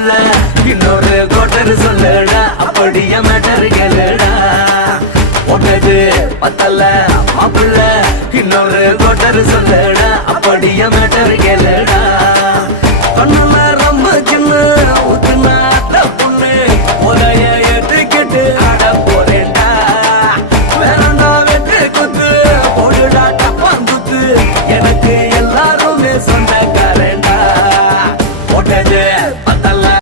மாப்பிள்ள இன்னொரு கோட்டர் சொல்லுடா அப்படியே மேட்டர் கேளுடா ஒன்னது பத்தல்ல மாப்பிள்ள இன்னொரு கோட்டர் சொல்லுடா அப்படியே மேட்டர் கேளுடா கண்ணுல ரொம்ப சின்ன